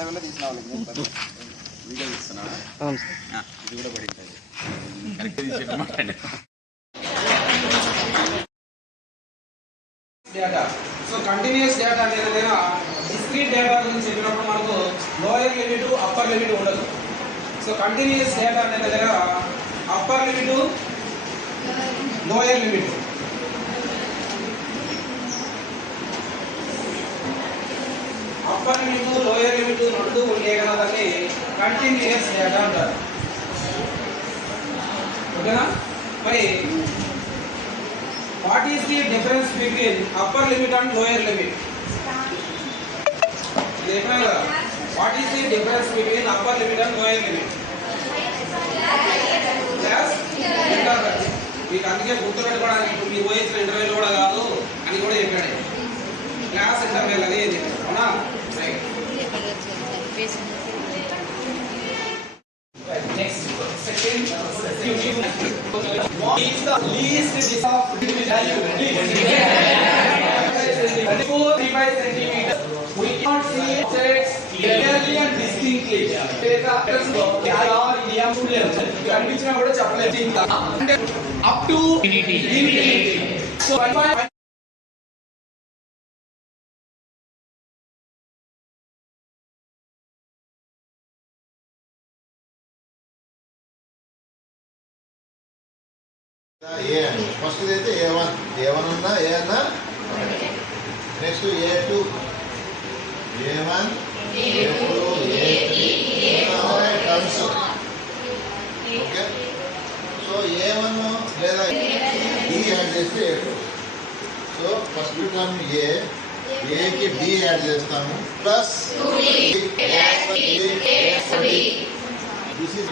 లెవెల్లో తీసిన వాళ్ళకి వీడియో తీస్తున్నా ఇది కూడా పడి ఉంటుంది కరెక్ట్ తీసేటమాట డేటా. సో కంటిన్యూస్ డేటా అనేది ఏదైనా డిస్క్రీట్ డేటా గురించి చెప్పినప్పుడు మనకు లోయర్ లిమిట్ అప్పర్ లిమిట్ ఉండదు. సో కంటిన్యూస్ డేటా అనేది దగ్గర upper limit lower limit. Upper limit lower limit రెండు ఉండే కదా దాన్ని కంటిన్యూస్ డేటా అంటారు. ఓకేనా? మరి what is the difference between upper limit and lower limit? What is the difference between upper limit and lower limit? Yes? మీకు అందుకే గుర్తుపెట్టుకోవడానికి మీ ఓఎస్ ఇంటర్వ్యూలో కూడా కాదు అని కూడా చెప్పాడు. క్లాస్ ఇంటర్వ్యూలు అదే అవునా? Next, second, what is the least distance of value? 4-5 centimeters. We cannot see objects clearly and distinctly. కనిపించినా కూడా చెప్పలేదు. Up to infinity. So ఏ అండి ఫస్ట్ అయితే A1 అన్నా ఏ అన్నా next A2 A1 A2 A3 terms okay. So A1 లేదా D యాడ్ చేస్తే A2. So first term ఏకి D యాడ్ చేస్తాము ప్లస్ దిస్ ఇస్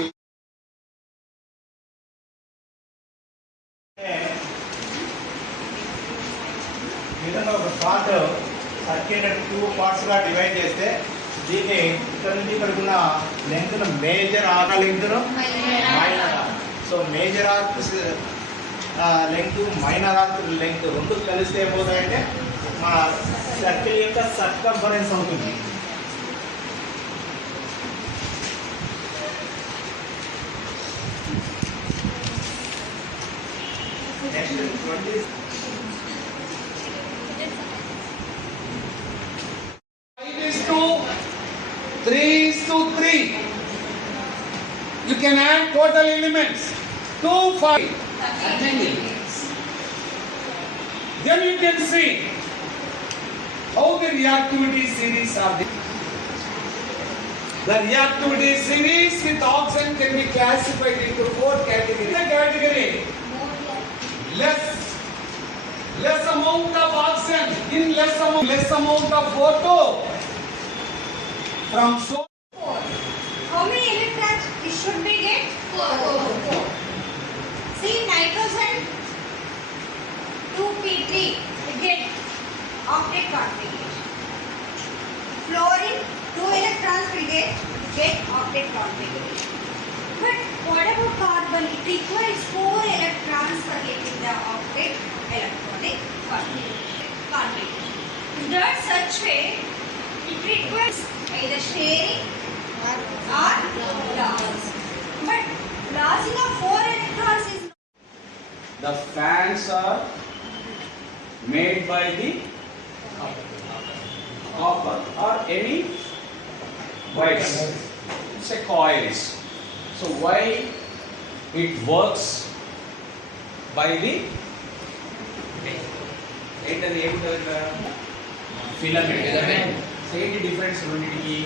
ఏదైనా ఒక పార్ట్ సర్కిల్ 2 పార్ట్స్గా డివైడ్ చేస్తే దీన్ని ఇక్కడ నుంచి ఇక్కడికి ఉన్న లెంగ్త్ను మేజర్ ఆర్క్ లెంగ్త్ను minor arc. So major arc length minor arc length రెండు కలిస్తే ఏమవుతాయంటే మా సర్కిల్ యొక్క సర్కంఫరెన్స్ అవుతుంది. Next 3:3. You can add total elements 2, 5. Then you can see how the reactivity series are. The reactivity series with oxygen can be classified into 4 categories. The category less amount of oxygen in less amount of photo from source. How many electrons it should be get? 4. See nitrogen 2p3 it get octet configuration. Fluorine 2 electrons will get octet configuration. But what about carbon? It requires 4 electrons for getting the octet electronic configuration. In that such way, it requires either sharing or loss. But losing of 4 electrons is The fans are made by the copper or any wires. It's a coils. So why it works by the filament. Say the difference రెండింటికి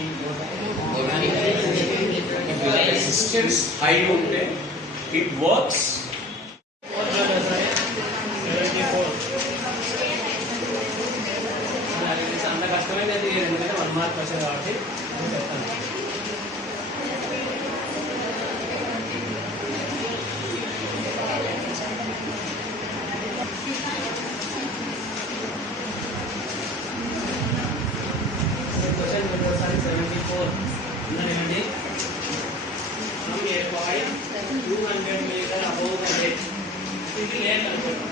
resistance high ఉంటే it works. అంత కష్టమైతే ఎందుకంటే 1 మార్క్ వచ్చేది కాబట్టి చెప్తాను. Question number 74 ఉన్నాయండి. మనం a point 200 metre above the లెట్ ఇది లేట్ అనుకుంటాం.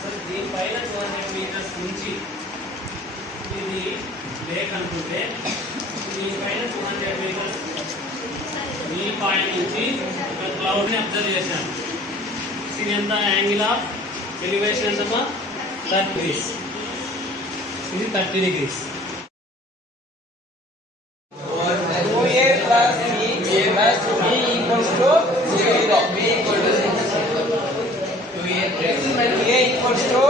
సో దీనిపైన 200 మీటర్స్ నుంచి ఇది లేక్ అనుకుంటే దీనిపైన 200 మీటర్స్ ఈ పాయింట్ నుంచి ఒక క్లౌడ్ని అబ్జర్వ్ చేశాను. ఇది ఎంత యాంగిల్ ఆఫ్ ఎలివేషన్ ఎంతమా 30 degrees. ఇది 30 degrees. 2a plus b plus b equals to 0. b equal to 0. 2a equals to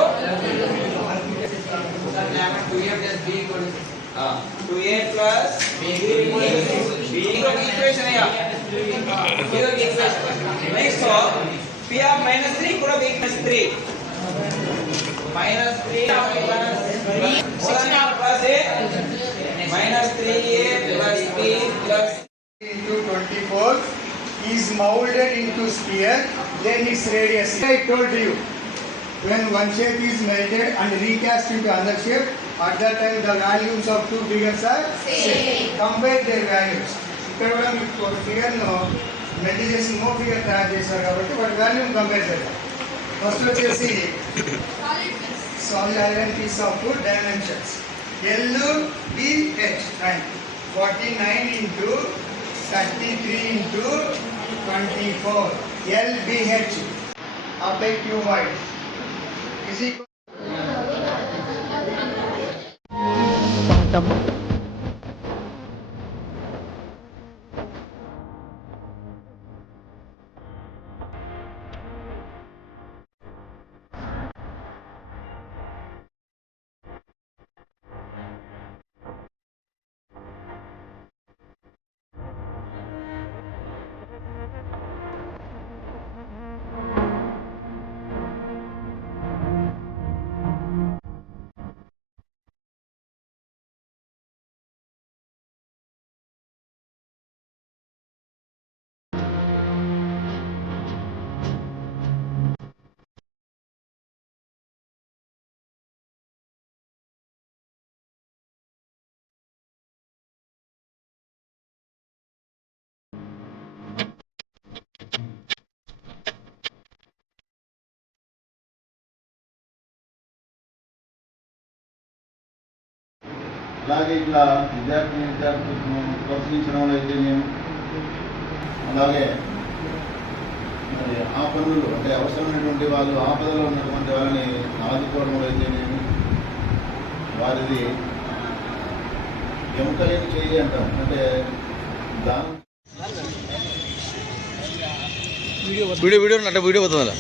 2a plus b equal to 2a plus b equal to b equation అయ్యా. ఇది ఒక ఈక్వేషన్. నెక్స్ట్ p of -3 కూడా b plus 3 minus 3 plus 16 plus a minus 3a plus b plus into 24 is molded into sphere, then its radius. I told you, when one shape is melted and recast into another shape, at that time the values of two figures are same. Compare their values. ఇక్కడ కూడా మీకు ఫిగర్ ను మెల్ట్ చేసి ఇంకో ఫిగర్ తయారు చేశారు కాబట్టి వాటి వాల్యూమ్ కంపేర్ చేద్దాం. ఫస్ట్ వచ్చేసి solid iron piece of two dimensions LBH, and 49 into 33 into 24 LBH up by QY is equal. అలాగే ఇట్లా విద్యార్థులను ప్రోత్సహించడం వల్ల అయితే నేను అలాగే మరి ఆ పనులు అంటే అవసరమైనటువంటి వాళ్ళు ఆపదలో ఉన్నటువంటి వాళ్ళని ఆదుకోవడం అయితే నేను వారిది ఎముకలేని చేయి అంటాం. అంటే దానం వీడియో వీడియో పోతుందా?